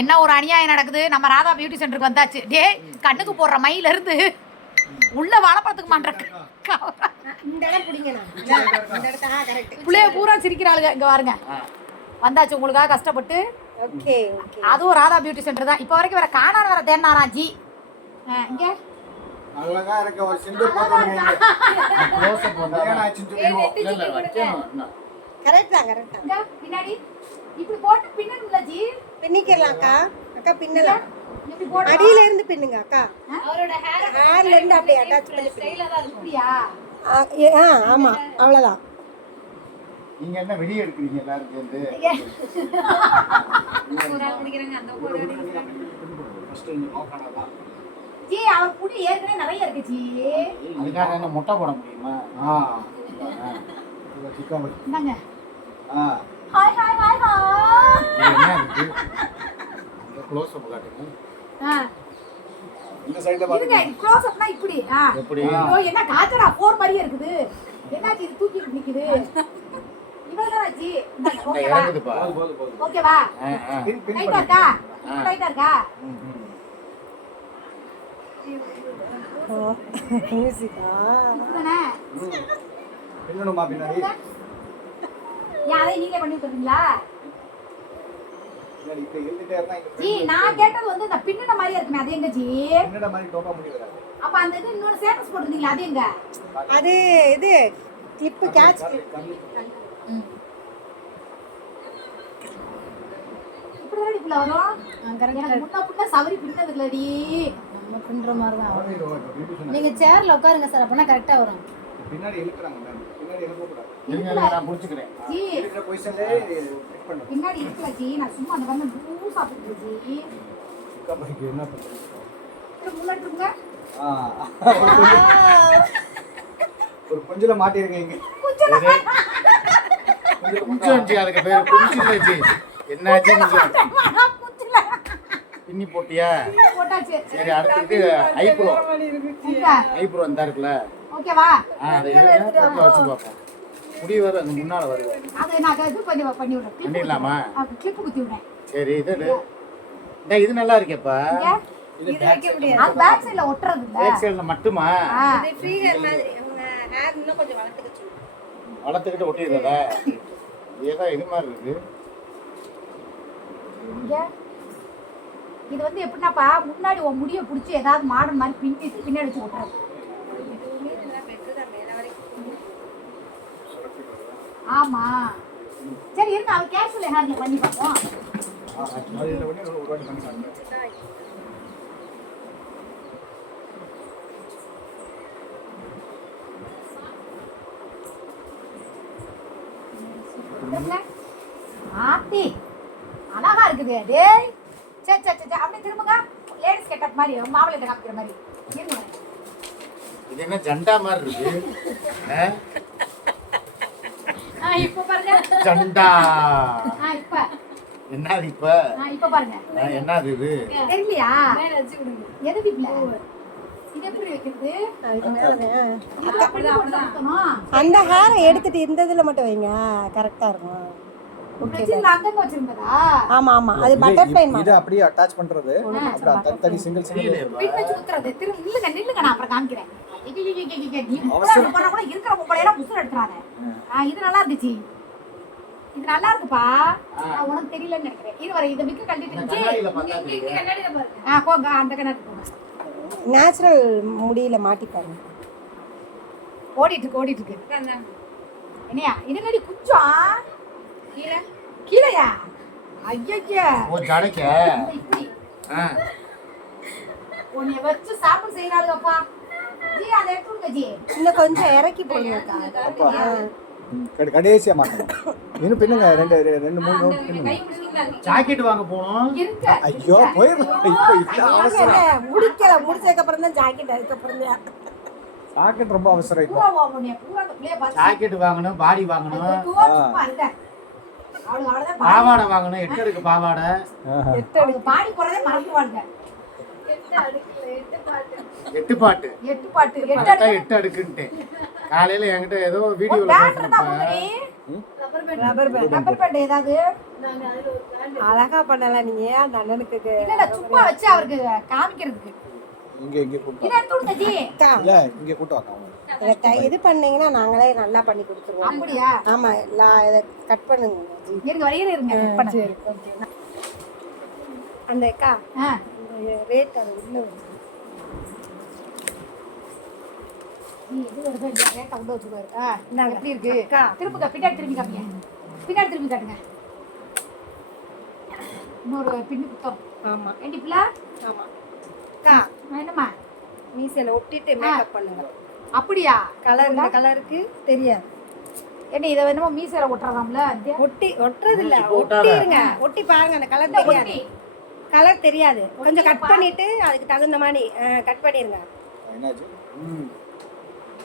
என்ன ஒரு அநியாயம் நடக்குது. நம்ம ராதா பியூட்டி சென்டருக்கு வந்தாச்சு. டே கண்ணுக்கு போடுற மயில இருந்து உள்ள வாழைப்பழத்துக்கு மாட்டிருக்கு. பிள்ளைய பூரா சிரிக்கிறாளுங்க. இங்க பாருங்க வந்தாச்சு உங்களுக்காக கஷ்டப்பட்டு. அதுவும் ராதா பியூட்டி சென்டர் தான். இப்போ வரைக்கும் வேற காணாத வேற தேனாராஜி. இங்க அழகா இருக்க ஒரு சிந்தூர் போடுறீங்க. க்ளோஸ் அப் பண்ணா ஆச்சு சொல்லுவோம். இல்ல வைக்கணும். கரெக்ட் தான். பின்னாடி இப்படி போட்டு பின்னணும்ல ஜி. பின்னிக்கலாம் அக்கா. அக்கா பின்னலாம். இப்படி போடு. அடியில இருந்து பின்னுங்க அக்கா. அவரோட ஹேர்ல இருந்து அப்படியே அட்டாச் பண்ணி ஸ்டைலா தான் இருக்குடியா. ஆமா அவ்வளவுதான். நீங்க என்ன வெளிய எடுக்கிறீங்க எல்லாரும் சேர்ந்து? ஒரு ஆள் குடிக்கறாங்க அந்த ஒரு ஃபர்ஸ்ட் இந்த நோக்கறதா. ஜி அவர் புடி ஏற்கனவே நிறைய இருக்கு ஜி. அதுக்காக என்ன முட்டை போட முடியுமா? இது சிக்கன் இந்தாங்க. ஹாய். என்ன இருக்கு? இந்த க்ளோஸ் அப் காட்டுங்க. இந்த சைடுல பாருங்க. க்ளோஸ் அப்னா இப்படி. எப்படி? ஐயோ என்ன காச்சடா 4 மாதிரியே இருக்குது. என்னாச்சு இது தூக்கி நிக்குது. இவளடா ஜி. ஓகேவா? ஓகேவா? ரைட்டா இருக்கா? ரைட்டா இருக்கா? மியூசிக்கா இதுதானே? பின்னணுமா பின்னாடி? யாரை நீங்க பண்ணி தருவீங்களா? இல்ல இப்ப எழுதிட்டே இருந்தா இங்க ஜி நான் கேட்டது வந்து இந்த பின்னன மாதிரியே இருக்குமே அது எங்க ஜி? பின்னட மாதிரி டோப்பா முடி வராது. அப்ப அந்த இது இன்னொரு ஸ்டேட்டஸ் போட்டுருந்தீங்களா அது எங்க? அது இது கிளிப் கேட்ச் இப்படி ரெடிக்குள்ள வரும். எனக்கு முன்ன சவரி பின்னது இல்லடி. நம்ம பின்ற மாதிரி தான். நீங்க சேர்ல உட்காருங்க சார், அப்பனா கரெக்டா வரும். பின்னாடி இழுக்குறாங்க மேம். பின்னாடி இழுக்க கூடாது. இல்ல நான் புடிச்சுக்கிறேன். ஜி இருக்கிற பொசிஷன்ல ஃபிட் பண்ணு. பின்னாடி இருக்கல ஜி. நான் சும்மா அந்த வந்து லூசா போட்டுது ஜி. கப்பைக்கு என்ன பண்றீங்க? இது முன்னாடி இருங்க. ஒரு கொஞ்சல மாட்டிருக்கீங்க. குஞ்சம் ஜி, அதுக்கு பேரு குஞ்சில்ல ஜி. என்னாச்சு நீங்க குச்சில பின்னி போட்டியா? போட்டாச்சு. சரி அடுத்து ஐப்ரோ. ஐப்ரோ இந்த இருக்குல. ஓகேவா? அதை எடுத்து வச்சு பாப்போம். முடி வர அந்த முன்னால வருது. அதை நான் இது பண்ணி விடுறேன். பண்ணிடலாமா? கிளிப் குத்தி விடுறேன். சரி இது நல்லா இருக்கேப்பா. இது வைக்க முடியாது. அது பேக் சைடுல ஒட்டறது இல்ல. பேக் சைடுல மட்டுமா? இது ஃப்ரீ ஹேர் மாதிரி உங்க ஹேர் இன்னும் கொஞ்சம் வளர்த்துக்கிச்சு. வளர்த்துக்கிட்டு ஒட்டிடுறதா? ஏதோ இது மாதிரி இருக்கு. இங்க இது வந்து எப்படின்னாப்பா முன்னாடி உன் முடியை பிடிச்சி ஏதாவது மாடல் மாதிரி பின்னிட்டு பின்னாடி வச்சு விட்டுறது. ஆமா சரி இருங்க அவர் கேஷுவல் ஹேர்ல பண்ணி பார்ப்போம். அதுல வந்து ஒரு வாட்டி பண்ணி பாருங்க. ஆத்தி அழகா இருக்குது. டேய் சே சே சே அப்படி திரும்புங்க. லேடிஸ் கெட்டப் மாதிரி மாவளை காமிக்கிற மாதிரி இருங்க. இது என்ன ஜண்டா மாதிரி இருக்கு? இப்ப பாருங்க ஜண்டா. இப்ப என்னது இப்ப? இப்ப பாருங்க. என்னது இது? தெரியலையா? மேல வச்சு விடுங்க. எது வீட்ல? இது எப்படி வைக்கிறது? அந்த ஹேரை எடுத்துட்டு இந்த இதுல மட்டும் வைங்க, கரெக்டா இருக்கும். ஆமா ஆமா அது பட்டர்ஃப்ளை இது அப்படியே அட்டாச் பண்றது. அப்புறம் தனி சிங்கிள் பின் வச்சு குத்துறது. திரும்ப நில்லுங்க நான் அப்புறம் காமிக்கிறேன். அவசரம் பண்ணா கூட இருக்கிற பொம்பளையெல்லாம் முசுறு எடுத்துறானே. இது நல்லா இருந்துச்சு. இது நல்லா இருக்குப்பா. உனக்கு தெரியலன்னு நினைக்கிறேன். இது வர இத விக்கு கழட்டிட்டு கண்ணாடியில பாருங்க. போங்க அந்த கண்ணாடி போங்க. நேச்சுரல் முடியில மாட்டி பாருங்க. ஓடிட்டு இருக்கு. என்னையா இது என்னடி குச்சம்? கீழயா? ஐயய்யா ஓ ஜடைக்க. இப்படி உன்னை வச்சு சாப்பிட்டு செய்யறாளுங்கப்பா. ஜி அதை எடுத்துங்க ஜி. இன்னும் கொஞ்சம் இறக்கி போடுங்க. கடைசியா மாட்டணும். இன்னும் பின்னுங்க. ரெண்டு மூணு ரவுண்ட் பின்னுங்க. ஜாக்கெட் வாங்க போறோம். ஐயோ போயிரலாம். இப்போ இல்ல அவசரம். முடிச்சதுக்கு அப்புறம் தான் ஜாக்கெட். அதுக்கு அப்புறம் தான் ஜாக்கெட் ரொம்ப அவசரம் இப்போ. ஜாக்கெட் வாங்கணும், பாடி வாங்கணும், பாவாடை வாங்கணும். 8 அடுக்கு பாவாடை. பாடி போறதே மறந்துவாங்க. 8 பாட்டு 8 பாட்டு 8 அடுக்குன்ட்டு காலையில என்கிட்ட ஏதோ வீடியோல ரப்பர் பேண்ட் ரப்பர் பேண்ட் ஏதாவது அழகா பண்ணலாம் நீங்க அந்த அண்ணனுக்கு இல்ல சும்மா வச்சு அவருக்கு காமிக்கிறதுக்கு இங்கே கூட்டு இதை எடுத்து விடுங்க ஜி. அக்கா, இல்லை இங்கே கூட்டு வாங்க இதை இது பண்ணீங்கன்னா நாங்களே நல்லா பண்ணி கொடுத்துருவோம். அப்படியா? ஆமா இதை கட் பண்ணுங்க ஜி. இருங்க வரையில இருங்க cut பண்ண. சரி ஓகே. அந்த அக்கா ஆ, ரேட் அது உள்ள வச்சு. நீ இது வருது இல்லையா? ரேட்டை உள்ள வச்சுருவாரு. ஆ, இந்தாங்க. எப்படி இருக்கு? அக்கா. திரும்புங்க, பின்னாடி திரும்பி காமிங்க. பின்னாடி திரும்பி காட்டுங்க. இன்னொரு பின்னு குத்தம். ஆமா ஏண்டி பிள்ளை? ஆமா அக்கா என்னம்மா? மீசையில ஒட்டிட்டு மேக்கப் பண்ணுங்க. அப்படியா? கலர் இந்த கலருக்கு தெரியாது. ஏண்டி இதை என்னமோ மீசையில ஒட்டுறதாம்ல? அது ஒட்டுறது இல்ல, இப்போ ஒட்டாத. ஒட்டிருங்க. ஒட்டி பாருங்க அந்த கலர் தெரியாது. கலர் தெரியாது. கொஞ்சம் கட் பண்ணிட்டு அதுக்கு தகுந்த மாதிரி கட் பண்ணிருங்க. என்னாச்சு?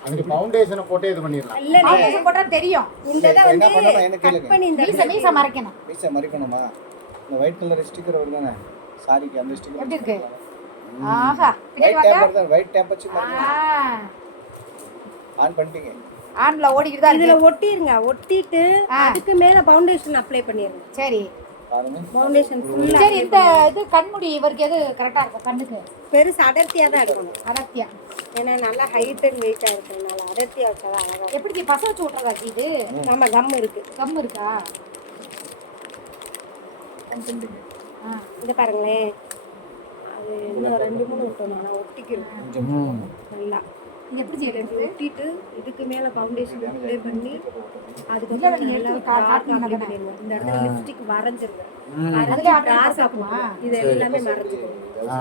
அதுக்கு ஃபவுண்டேஷனை போட்டு இது பண்ணிடலாம். இல்ல ஃபவுண்டேஷன் போட்டா தெரியும். இந்த இதை இப்ப என்ன வந்து பண்ணணும்? என்ன கட் கேளுங்க. பண்ணி இந்த மீசை மீசை மறைக்கணும். மீசை மறிக்கணுமா? இந்த ஒயிட் கலர் ஸ்டிக்கர் வருதானே சாரிக்கு அந்த ஸ்டிக்கர் எப்படி இருக்கு? ஆஹா, பின்னாடி ஒயிட் வாங்க. டேப் தான் ஒயிட் டேப் வச்சு மறிக்கணும். ஆ, ஆன் பண்ணிட்டீங்க. ஆன்ல ஓடிக்கிட்டு தான் இதுல இருக்கு. ஒட்டிருங்க. ஒட்டிட்டு ஆ. அதுக்கு மேல ஃபவுண்டேஷன் அப்ளை பண்ணிருங்க. சரி பாருங்க. ஃபவுண்டேஷன் ஃபுல்லா சரி, இந்த இது கண்முடி இவருக்கு எது கரெக்டா இருக்கும் கண்ணுக்கு? பெருசு அடர்த்தியா தான் இருக்கணும். அடர்த்தியா. ஏன்னா நல்லா ஹைட் அண்ட் வெயிட்டா இருக்கறனால அடர்த்தியா வச்சாதான் அழகா இருக்கும். எப்படி பச வச்சு விட்டுறதாச்சு இது? நம்ம கம் இருக்கு. கம் இருக்கா? ஆன் பண்ணிட்டீங்க. ஆ, இந்த பாருங்களேன். அது இன்னும் 2-3 விட்டோம். நான் ஒட்டிக்கிறேன் கொஞ்சம் நல்லா. இது எப்படி செய்யறது? ஒட்டிட்டு இதுக்கு மேல ஃபவுண்டேஷன் அப்ளை பண்ணி அதுக்கு இல்ல, நீங்க எடுத்து காட்டுனீங்க அப்ளை தானே. பண்ணிடுங்க. இந்த இடத்துல லிப்ஸ்டிக் வரைஞ்சிருங்க. அதுலயே ஆர்டர் டார்க் சாப்பிடுமா? இது எல்லாமே மறைஞ்சிரும். ஆ.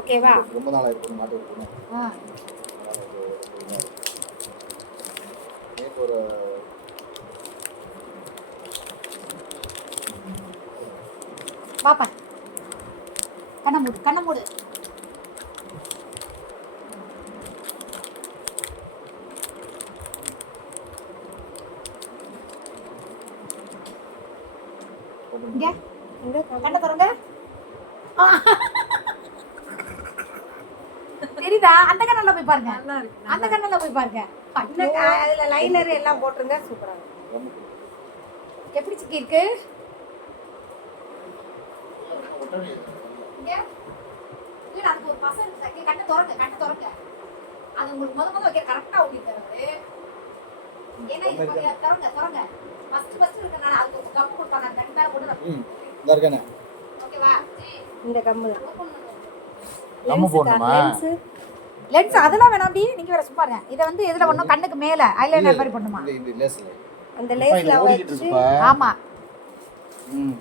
ஓகேவா? ரொம்ப நாள் ஆயிருக்கு மாட்டு இருக்குங்க. ஆ, நேத்து ஒரு பாப்பா கண்ணை மூடு, கண்ணை மூடு. இங்க இந்த கண்ணை திறங்க. ஆ. தெரியுதா? அந்த கண்ணால போய் பாருங்க. அந்த கண்ணால போய் பாருங்க. இந்த அதுல லைனர் எல்லாம் போட்டுருங்க. சூப்பரா இருக்கும். எப்படி சிக்கி இருக்கு? இங்க இல்ல, அதுக்கு ஒரு பசங்க இருக்கு. இங்க கண்ணை திறங்க, கண்ணை திறங்க. அது உங்களுக்கு முத வைக்க கரெக்டா ஓட்டிருக்காரு. ஏன்னா இது திறங்க திறங்க. ஃபர்ஸ்ட் இருக்கனால அதுக்கு ஒரு கப்பு கொடுப்பாங்க. அந்த கண்ணை போட்டு இதா இருக்கானே. ஓகேவா? இந்த கம்மு கம்மு போடணுமா? லென்ஸ் அதெல்லாம் வேணாம்டி. நீங்க வேற சும்மா இருங்க. இதை வந்து எதுல ஒண்ணும் கண்ணுக்கு மேல ஐலைனர் மாதிரி பண்ணுமா? இந்த லேஸ்ல அந்த அப்பா, லேஸ்ல இது ஓடிக்கிட்டு வச்சு இருக்குப்பா. ஆமா. ம்.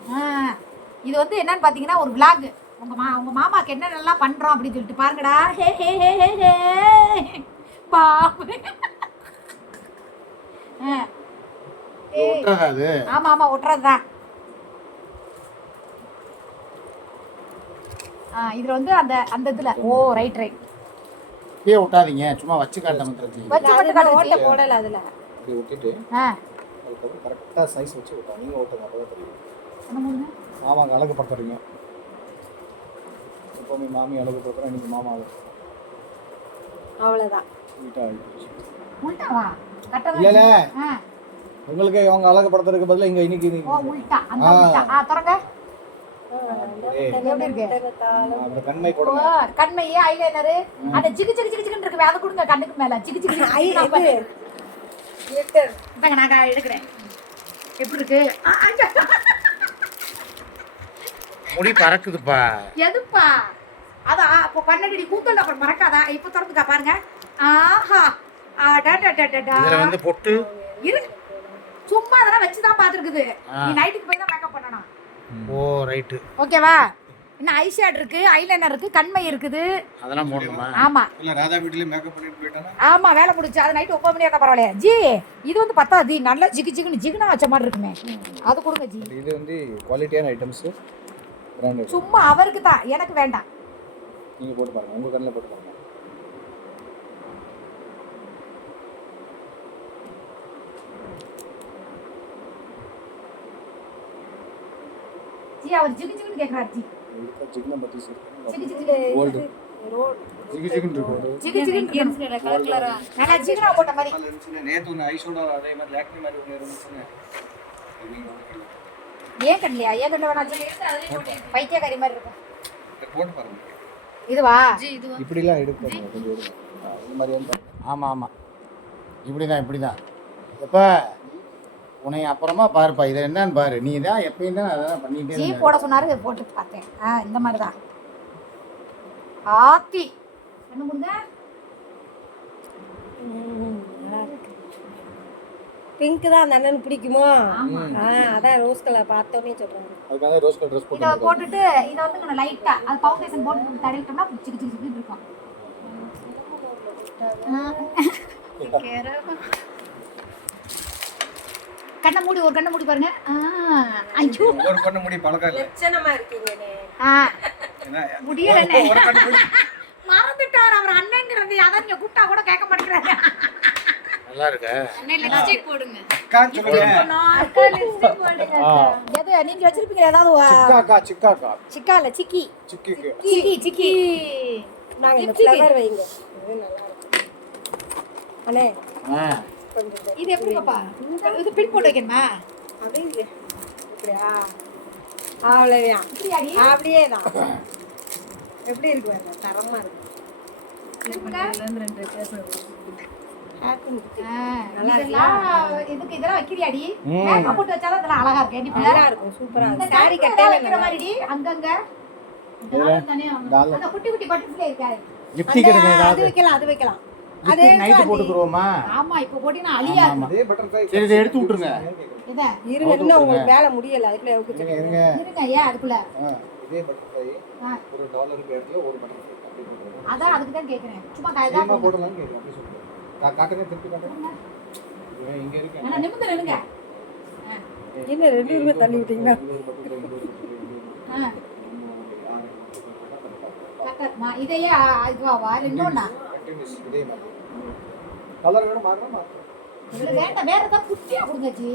இது வந்து என்னன்னு பாத்தீங்கன்னா ஒரு vlog. உங்க மாமாக்கு என்னென்னலாம் பண்றோம் அப்படின்னு சொல்லிட்டு பாருங்கடா. ஹே ஹே ஹே ஹே ஹே பாப்பு. இது ஒட்டாதா அது? ஆமா ஆமா, ஒட்டுறதுதான். இதுல வந்து அந்த அந்த இதுல ரைட் இப்பயே ஒட்டாதீங்க, சும்மா வச்சு காட்ட மாட்டேன். வச்சு அது மட்டும் ஓட்ட காட்டுச்சு. போடல அதுல. இப்படி ஒட்டிட்டு ஆ, அதுக்கப்புறம் கரெக்டாக சைஸ் வச்சு விட்டோம். நீங்கள் ஓட்டுங்க அப்போ தான் தெரியும். என்ன மூடுங்க? மாமாவுக்கு அழகு படுத்துறீங்க. எப்போவுமே மாமி அழகு படுத்துறோம். இன்னைக்கு மாமா அழகு அவ்வளவுதான். நீட்டாக ஆகிடுச்சு. உள்டாவா? கட்டவே இல்லைண்ணே, ஆ, உங்களுக்கு அவங்க அழகு படுத்துறதுக்கு பதிலாக இங்கே இன்னைக்கு உள்டா. அந்த உள்டா. திறங்க. எப்படி இருக்கு? அப்புறம் கண்மை ஓ, கொடுங்க. கண்மையே ஐலைனரு அந்த ஜிகு ஜிகு ஜிகு ஜிகுன்னு இருக்கு. அதை கொடுங்க கண்ணுக்கு மேல. ஜிகு ஜிகு ஐ, ஜிகு. இது இந்தாங்க, நான் எடுக்கிறேன். எப்படி இருக்கு? முடி பறக்குதுப்பா. எதுப்பா? அதான் அப்போ கண்ணடி கூத்தல் அப்புறம் மறக்காதா? இப்போ திறந்துக்கா பாருங்க. ஆஹா, இதுல வந்து பொட்டு இரு. சும்மா அதெல்லாம் வச்சுதான் பாத்துருக்குது. நீ நைட்டுக்கு போய் தான் மேக்கப் பண்ணணும். ஓ ரைட்டு. ஓகேவா? இன்னும் ஐஷேட் இருக்கு, ஐலைனர் இருக்கு, கண்மை இருக்குது. அதெல்லாம் போடணுமா? ஆமா இல்லை ராதா வீட்டிலே மேக்கப் பண்ணிட்டு போயிட்டானா? ஆமா, வேலை முடிச்சு அது நைட்டு 9 மணி ஆக பரவாயில்லையா ஜி? இது வந்து பத்தாது. நல்லா ஜிகு ஜிகுன்னு ஜிகுனா வச்ச மாதிரி இருக்குமே. அது கொடுங்க ஜி. இது வந்து குவாலிட்டியான ஐட்டம்ஸு, பிராண்டட். சும்மா அவருக்கு தான், எனக்கு வேண்டாம். நீங்கள் போட்டு பாருங்கள், உங்கள் கண்ணில் போட்டு பாருங்கள். ஜி அவர் ஜிகு ஜிகுன்னு கேட்குறாரு ஜி. இதுக்கு ஜிக்னா பற்றி ஜிகு ஜிகு கோல்டு ஜிகு ஜிகுன்னு இருக்கும் ஜிகு ஜிகுன்னு கலர் கலரா நல்லா ஜிகுனா போட்ட மாதிரி. நேத்து ஒன்று ஐஸோட அதே மாதிரி லாக்மி மாதிரி ஒன்று இருந்துச்சுன்னு ஏன் கண்ணலையா? ஏன் கண்ணல வேணா ஜி? பைத்தியக்காரி மாதிரி இருக்கும். போட்டு பாருங்க. இதுவா? இப்படிலாம் எடுப்பாங்க கொஞ்சம் எடுங்க. இது மாதிரி வந்து ஆமாம் ஆமாம் இப்படி தான் எப்போ உன்னை அப்புறமா பாருப்பா இதை என்னன்னு பாரு நீ தான் எப்பயும் தான் அதான் பண்ணிகிட்டே ஜி இருந்த. போட சொன்னாரு போட்டு பார்த்தேன். இந்த மாதிரி தான். ஆத்தி என்ன பண்ணுங்க? பிங்க் தான் அந்த அண்ணனுக்கு பிடிக்குமோ? ஆமா. அதான் ரோஸ் கலர் பார்த்தோன்னே சொல்றாங்க. அதுக்காக ரோஸ் கலர் ட்ரெஸ் இத போட்டு போட்டுட்டு இத வந்து நம்ம லைட்டா அது ஃபவுண்டேஷன் போட்டு தடவிட்டோம்னா சிக்கு சிக்கு சிக்கு இருக்கும். கண்ணை மூடி ஒரு கண்ணை மூடி பாருங்க. ஐயோ ஒரு பண்ண முடி பழக்கம் இல்லை. லட்சணமா இருக்கீங்க நீ. என்ன முடியல என்ன? ஒரு பண்ண முடி மறந்துட்டார் அவர் அண்ணங்கிறது. அதான் நீங்க கூப்பிட்டா கூட கேட்க மாட்டேங்கிறாரு. நல்லா இருக்க கான் சொல்லுங்க. எது நீங்க வச்சிருப்பீங்க ஏதாவது சிக்காக்கா சிக்கா இல்ல சிக்கி சிக்கிக்கு சிக்கி சிக்கி நாங்க இந்த ஃப்ளவர் வைங்க. இது நல்லா இருக்கும். அண்ணே ஆ கொஞ்சம் இது எப்படி பாப்பா? இது பின் போட்டு வைக்கணுமா? அப்படியே இரு. இப்படியா? அவ்வளவுதான். இப்படியாடி? அப்படியே தான். எப்படி இருக்கு பாருங்க, தரமா இருக்கு. இதுக்கு இதெல்லாம் வைக்கிறியாடி? மேக்கப் போட்டு வச்சாதான் இதெல்லாம் அழகா இருக்கு. நீ நல்லா இருக்கும், சூப்பரா இந்த இருக்கும். சாரி கட்டை கட்டையில வைக்கிற மாதிரிடி அங்கங்க அந்த குட்டி குட்டி பட்டன்ஸ்ல இருக்காரு. லிப்டிக் எடுக்க அது ஏதாவது வைக்கலாம், அது வைக்கலாம். அது நைட்டு போட்டுக்குருவோமா? ஆமா இப்ப போட்டீங்கன்னா அழியா ஆமா அதே பட்டர்ஃப்ளை சரி இதை எடுத்து விட்டுருங்க. இத இருங்க, இன்னும் உங்களுக்கு வேலை முடியல. அதுக்குள்ள இருங்க இருங்க. இருங்க ஏன் அதுக்குள்ள இதே பட்டர்ஃப்ளை ஆ. ஒரு டாலருக்கு இடத்துல ஒரு பட்டர்ஃப்ளை அப்படி போடுறோம். அதான் அதுக்கு தான் கேக்குறேன். சும்மா சேமா கைதா போடலாம் கேக்குறேன் அப்படி சொல்றேன். காட்டுங்க திருப்பி காட்டுங்க. இங்க இருக்கு. நான் நிமிர்ந்து நின்னுங்க. என்ன 2 ரூபாய் தள்ளி விட்டீங்களா? கட்டமா இதையே இதுவா இன்னொன்னா கண்டினியூஸ் இதே மாதிரி. கலர் வேணும் மாறணும் மாறணும். இது வேண்டாம் வேற ஏதாவது குட்டியா கொடுங்க ஜி.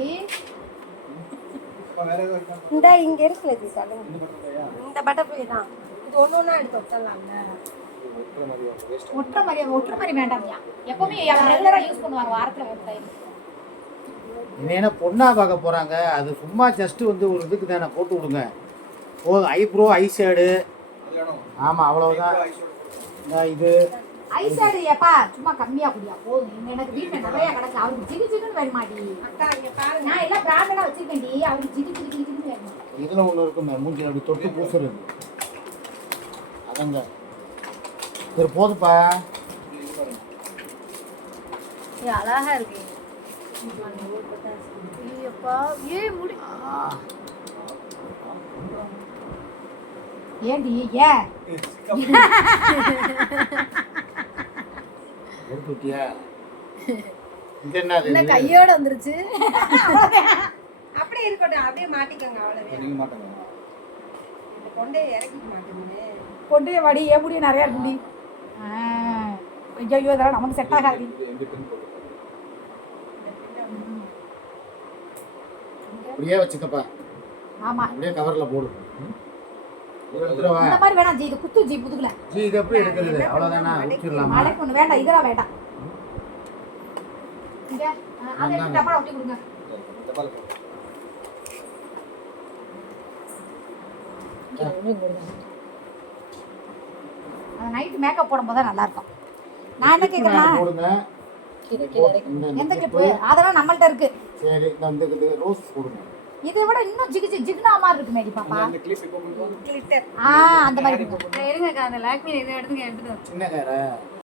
வேற ஏதாவது இருக்கா? இந்த இங்க இருக்குல ஜி சொல்லுங்க. இந்த பட்டர்ஃப்ளையா? இந்த பட்டர்ஃப்ளை தான். இது ஒண்ணா எடுத்து வச்சிடலாம்ல. ஒற்றை மாதிரி வேஸ்ட். ஒற்றை மாதிரி வேண்டாம்யா. எப்பவுமே ரெகுலரா யூஸ் பண்ணுவாங்க வாரத்துல ஒரு டைம். என்ன பொண்ணா பார்க்க போறாங்க அது சும்மா ஜஸ்ட் வந்து ஒரு இதுக்கு தானே போட்டு விடுங்க போதும். ஐப்ரோ ஐ ஷேடு அது வேணும். ஆமாம் அவ்வளவுதான். இது ஐஷேடு ஏப்பா சும்மா கம்மியா குடியா போதும். எனக்கு வீட்டுல நிறைய கிடக்கு. அவருக்கு ஜிகு ஜிகுன்னு வேணுமாடி? அக்கா இங்க பாருங்க. நான் எல்லாம் பிராண்டடா வச்சிருக்கேன்டி. அவருக்கு ஜிகு ஜிகு ஜிகு ஜிகுன்னு வேணுமா? இதில் ஒன்று இருக்குமே மூஞ்சில் அப்படி தொட்டு பூசுறது அதங்க சரி போதுப்பா. அழகா இருக்கு. ஐயப்பா ஏய் முடி ஏண்டி ஏன் எடுத்து விட்டியா? இது என்னது என்ன இது? கையோட வந்துருச்சு. அப்படியே இருக்கட்டும், அப்படியே மாட்டிக்கோங்க. அவ்வளவுதான். நீங்க மாட்டங்க. இந்த கொண்டே இறக்கிக்க மாட்டேங்குது. கொண்டு வாடி ஏன் முடியும் நிறைய இருக்குடி. ஐயோ இதெல்லாம் நமக்கு செட் ஆகாது. இது எங்க பின் போட்டு. அப்படியே வச்சுக்கப்பா. ஆமா அப்படியே கவரில் போடு. இது எடுத்துடவா? இந்த மாதிரி வேணாம் ஜி. இது குத்து ஜி புதுக்குல ஜி இது எப்படி எடுக்கிறது? அவ்வளோதானா வச்சிடலாமா? மழைக்கு ஒண்ணு வேண்டாம். இதெல்லாம் வேண்டாம். இங்க அதை எடுத்து டப்பால ஒட்டி கொடுங்க. டப்பால போடு. அது நைட் மேக்கப் போடும்போது தான் நல்லா இருக்கும். நான் என்ன கேக்குறேன்னா போடுங்க. எந்த கிளிப்பு அதெல்லாம் நம்மள்ட்ட இருக்கு. சரி இந்த இது ரோஸ் போடுங்க. இதை விட இன்னும் ஜிகு ஜிகு ஜிகுனா மாதிரி இருக்கு மேடி பாப்பா. அந்த கிளிப் இப்போ உங்களுக்கு கிளிட்டர். அந்த மாதிரி இருக்கும். இருங்க அந்த லாக்மி இதை எடுத்துங்க எடுத்துட்டு சின்ன காரை